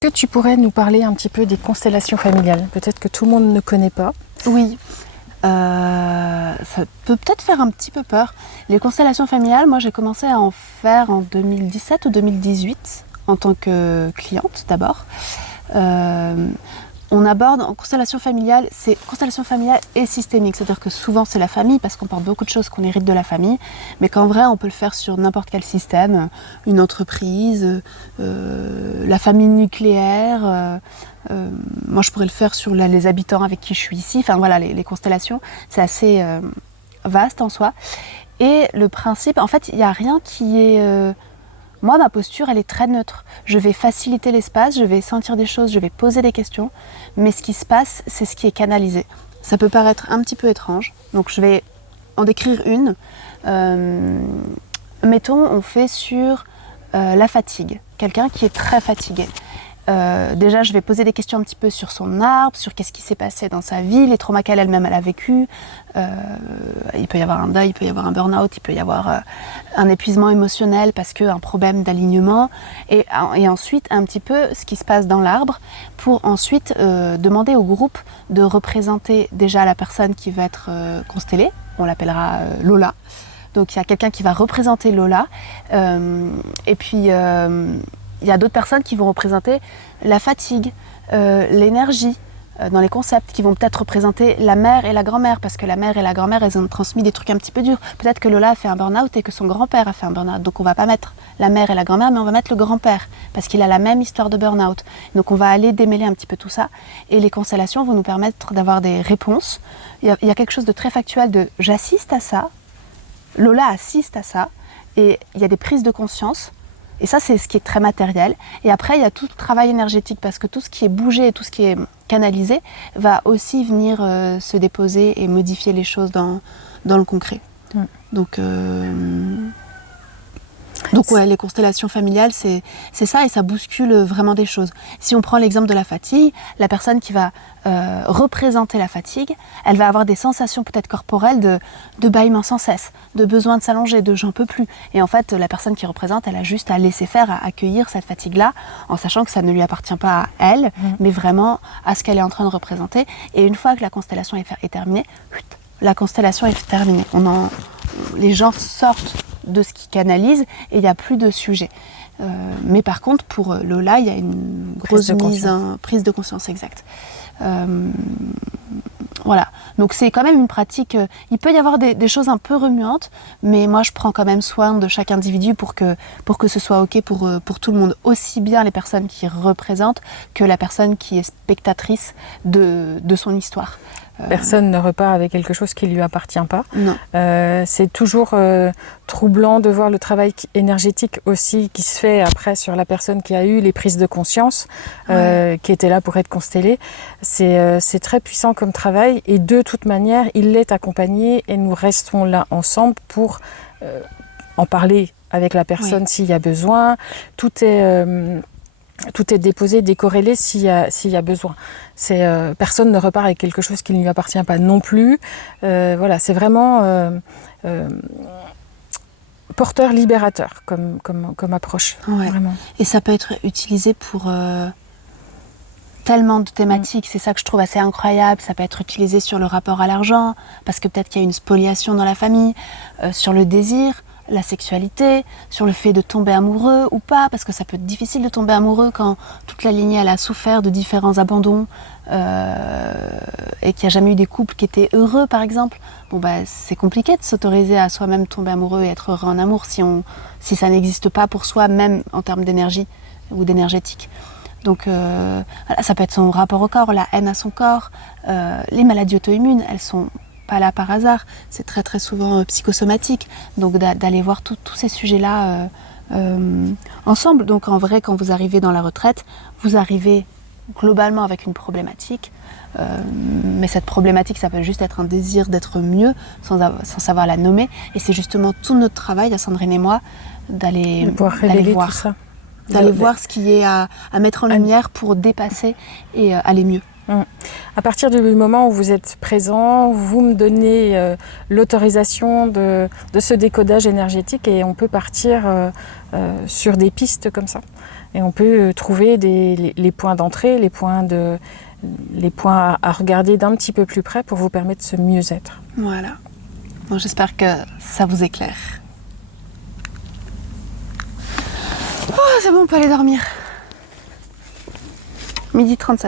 Est-ce que tu pourrais nous parler un petit peu des constellations familiales? Peut-être que tout le monde ne connaît pas. Oui, ça peut peut-être faire un petit peu peur. Les constellations familiales, moi j'ai commencé à en faire en 2017 ou 2018 en tant que cliente d'abord. On aborde en constellation familiale, c'est constellation familiale et systémique, c'est-à-dire que souvent c'est la famille parce qu'on porte beaucoup de choses qu'on hérite de la famille, mais qu'en vrai on peut le faire sur n'importe quel système, une entreprise, la famille nucléaire. Moi je pourrais le faire sur les habitants avec qui je suis ici. Enfin voilà, les constellations, c'est assez vaste en soi. Et le principe, en fait, il n'y a rien qui est... Moi, ma posture, elle est très neutre. Je vais faciliter l'espace, je vais sentir des choses, je vais poser des questions, mais ce qui se passe, c'est ce qui est canalisé. Ça peut paraître un petit peu étrange, donc je vais en décrire une. Mettons, on fait sur la fatigue, quelqu'un qui est très fatigué. Déjà, je vais poser des questions un petit peu sur son arbre, sur qu'est-ce qui s'est passé dans sa vie, les traumas qu'elle-même elle a vécu. Il peut y avoir un deuil, il peut y avoir un burn-out, il peut y avoir un épuisement émotionnel parce qu'un problème d'alignement. Et ensuite, un petit peu ce qui se passe dans l'arbre pour ensuite demander au groupe de représenter déjà la personne qui va être constellée. On l'appellera Lola. Donc il y a quelqu'un qui va représenter Lola. Et puis... il y a d'autres personnes qui vont représenter la fatigue, l'énergie dans les concepts, qui vont peut-être représenter la mère et la grand-mère, parce que la mère et la grand-mère, elles ont transmis des trucs un petit peu durs. Peut-être que Lola a fait un burn-out et que son grand-père a fait un burn-out. Donc on va pas mettre la mère et la grand-mère, mais on va mettre le grand-père, parce qu'il a la même histoire de burn-out. Donc on va aller démêler un petit peu tout ça. Et les constellations vont nous permettre d'avoir des réponses. Il y a quelque chose de très factuel de « j'assiste à ça », Lola assiste à ça, et il y a des prises de conscience. Et ça, c'est ce qui est très matériel. Et après, il y a tout le travail énergétique, parce que tout ce qui est bougé et tout ce qui est canalisé va aussi venir se déposer et modifier les choses dans le concret. Mm. Donc ouais, les constellations familiales, c'est ça, et ça bouscule vraiment des choses. Si on prend l'exemple de la fatigue, la personne qui va représenter la fatigue, elle va avoir des sensations peut-être corporelles de bâillement sans cesse, de besoin de s'allonger, de j'en peux plus. Et en fait, la personne qui représente, elle a juste à laisser faire, à accueillir cette fatigue-là, en sachant que ça ne lui appartient pas à elle, mais vraiment à ce qu'elle est en train de représenter. Et une fois que la constellation est terminée, la constellation est terminée. Les gens sortent de ce qu'ils canalisent et il n'y a plus de sujet. Mais par contre, pour Lola, il y a une grosse prise de conscience exacte. Voilà, donc c'est quand même une pratique, il peut y avoir des choses un peu remuantes, mais moi je prends quand même soin de chaque individu pour que ce soit ok pour tout le monde, aussi bien les personnes qui représentent que la personne qui est spectatrice de son histoire. Personne ne repart avec quelque chose qui ne lui appartient pas. Non. C'est toujours troublant de voir le travail énergétique aussi qui se fait après sur la personne qui a eu les prises de conscience, qui était là pour être constellée. C'est très puissant comme travail, et de toute manière, il est accompagné et nous restons là ensemble pour en parler avec la personne s'il y a besoin. Tout est déposé, décorrélé s'il y a besoin. Personne ne repart avec quelque chose qui ne lui appartient pas non plus. Voilà, c'est vraiment porteur libérateur comme approche. Ouais. Vraiment. Et ça peut être utilisé pour tellement de thématiques. C'est ça que je trouve assez incroyable. Ça peut être utilisé sur le rapport à l'argent, parce que peut-être qu'il y a une spoliation dans la famille, sur le désir, la sexualité, sur le fait de tomber amoureux ou pas, parce que ça peut être difficile de tomber amoureux quand toute la lignée elle a souffert de différents abandons et qu'il n'y a jamais eu des couples qui étaient heureux, par exemple. Bon bah c'est compliqué de s'autoriser à soi-même tomber amoureux et être heureux en amour si ça n'existe pas pour soi, même en termes d'énergie ou d'énergétique. Donc voilà, ça peut être son rapport au corps, la haine à son corps, les maladies auto-immunes, elles sont pas là par hasard, c'est très très souvent psychosomatique, donc d'aller voir tous ces sujets-là ensemble. Donc en vrai, quand vous arrivez dans la retraite, vous arrivez globalement avec une problématique, mais cette problématique, ça peut juste être un désir d'être mieux, sans savoir la nommer, et c'est justement tout notre travail, à Sandrine et moi, d'aller voir tout ça. D'aller voir ce qui est à mettre en lumière pour dépasser et aller mieux. À partir du moment où vous êtes présent, vous me donnez l'autorisation de ce décodage énergétique, et on peut partir sur des pistes comme ça. Et on peut trouver les points d'entrée, les points à regarder d'un petit peu plus près pour vous permettre ce mieux-être. Voilà. Bon, j'espère que ça vous éclaire. Oh, c'est bon, on peut aller dormir. 12h37.